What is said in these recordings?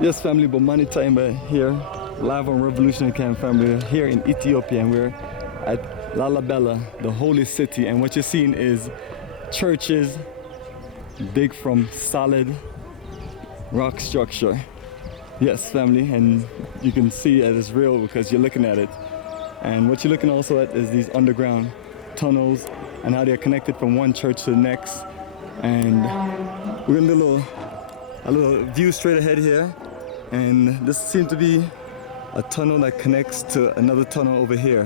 Yes, family, Bomani Taimba here, live on Revolutionary Camp family, we're here in Ethiopia, and we're at Lalibela, the holy city. And what you're seeing is churches dig from solid rock structure. Yes, family, and you can see that it's real because you're looking at it. And what you're looking also at is these underground tunnels and how they're connected from one church to the next. And we're in a little view straight ahead here. And this seems to be a tunnel that connects to another tunnel over here.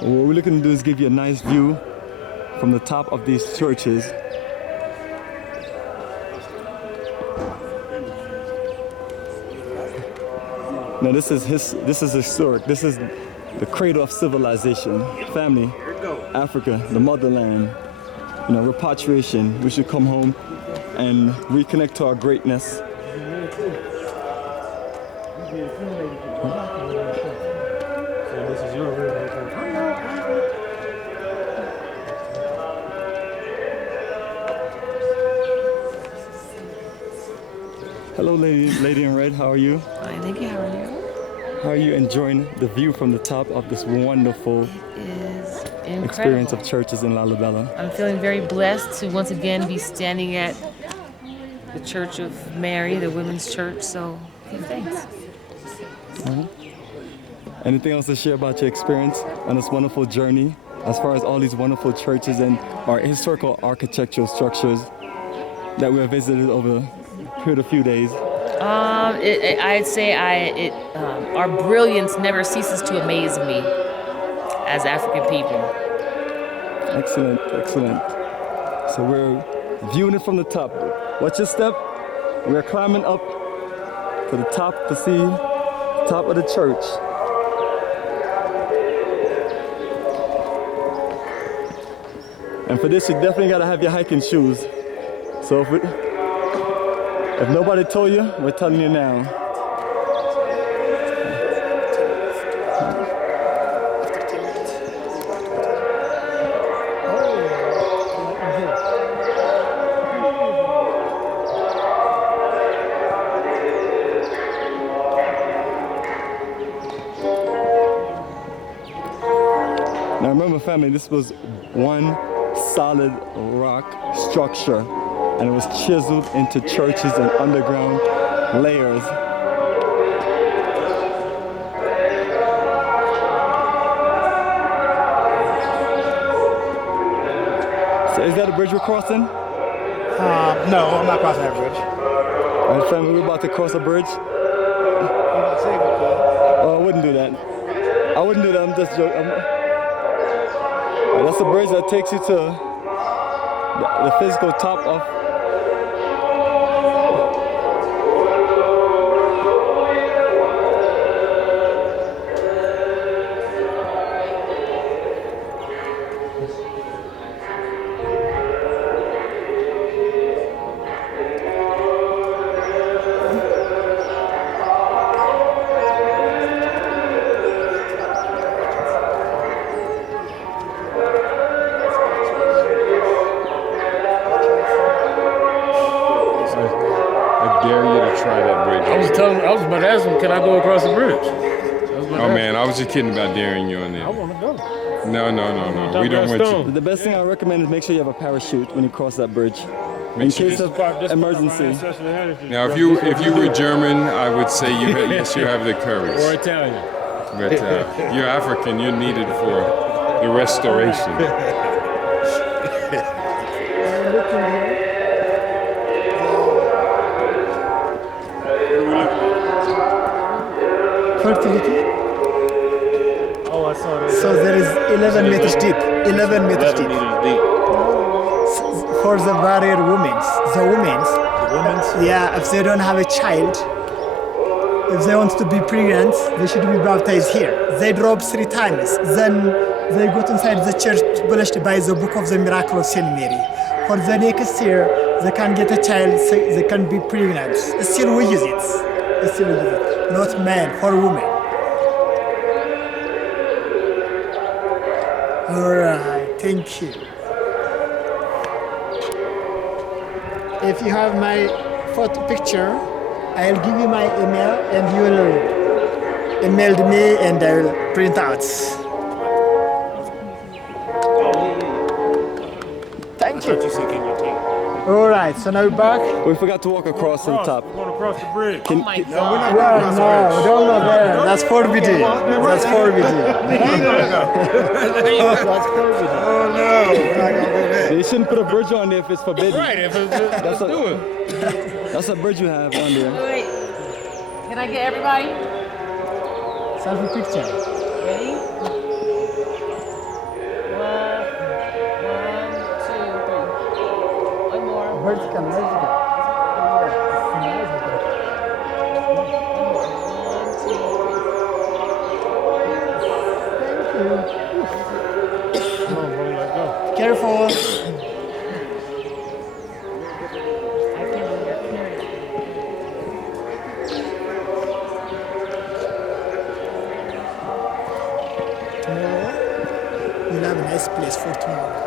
What we're looking to do is give you a nice view from the top of these churches. Now this is historic. This is the cradle of civilization. Family, Africa, the motherland. You know, repatriation. We should come home and reconnect to our greatness. Hello, lady in red. How are you? Fine, thank you. How are you? How are you enjoying the view from the top of this wonderful experience of churches in Lalibela? I'm feeling very blessed to once again be standing at the Church of Mary, the women's church. So, thanks. Anything else to share about your experience on this wonderful journey as far as all these wonderful churches and our historical architectural structures that we have visited over a period of few days? I'd say our brilliance never ceases to amaze me as African people. Excellent, excellent. So we're viewing it from the top. Watch your step. We're climbing up to the top to see the top of the church. And for this, you definitely gotta have your hiking shoes. So if nobody told you, we're telling you now. Now remember, family, this was one solid rock structure, and it was chiseled into churches and underground layers. So is that a bridge we're crossing? No, I'm not crossing that bridge. All right, family, we're about to cross a bridge. Oh, I wouldn't do that. I wouldn't do that, I'm just joking. That's the bridge that takes you to the physical top of. I was about to ask him, can I go across the bridge? Oh man, I was just kidding about daring you on there. I want to go. No. We don't want you. The best thing I recommend is make sure you have a parachute when you cross that bridge. In case of emergency. Now, if you were German, I would say yes, you have the courage. Or Italian. But you're African, you're needed for the restoration. Fertility. Oh, I saw that. So there is 11 meters deep. 11 meters deep. For the barrier women's. The women's? Yeah, if they don't have a child, if they want to be pregnant, they should be baptized here. They drop 3 times. Then they go inside the church published by the Book of the Miracle of Saint Mary. For the next year, they can get a child, they can be pregnant. Still we use it. Still we use it. Not men, for women. All right, thank you. If you have my photo picture, I'll give you my email and you will email me and I will print out. Thank you. All right, so now we're back. We forgot to walk across on top. We're going across the bridge. Oh my God. Well, no, don't go there. That's forbidden. That's forbidden. That's forbidden. Oh no, we're not gonna do that. You shouldn't put a bridge on there if it's forbidden. Right, if it's just, let's do it. That's a bridge you have on there. Wait. Can I get everybody? Selfie picture. Ready? One, two, three. One more. Vertical, vertical. Come on, bro, let's go. Careful. Tomorrow, we'll have a nice place for tomorrow.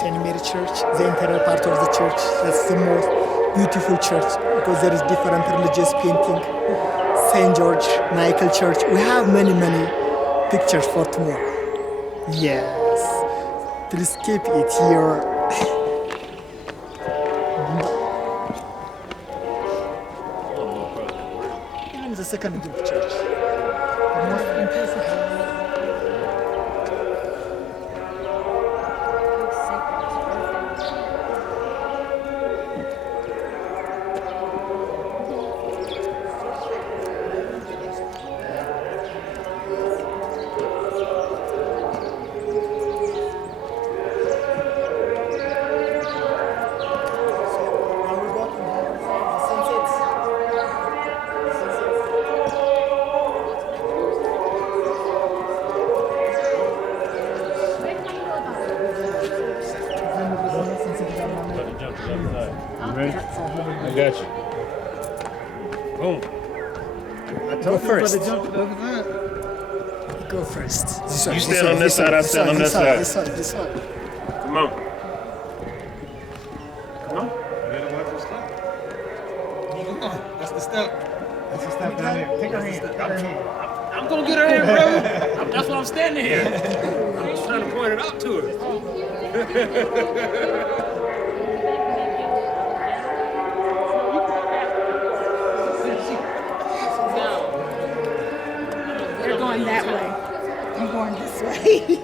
St. Mary Church, the interior part of the church, that's the most beautiful church because there is different religious painting. St. George, Michael Church, we have many pictures for tomorrow. Yes, please keep it here. Even the second group church, the most impressive. Ready? I got you. Boom. Go first. Go first. This one, You stand on this side, I stand on this side. This one. Come on. Come on. That's the step. That's the step down there. Take her hand. I'm gonna get her in, brother. That's why I'm standing here. I'm just trying to point it out to her. You're going that way. I'm going this way.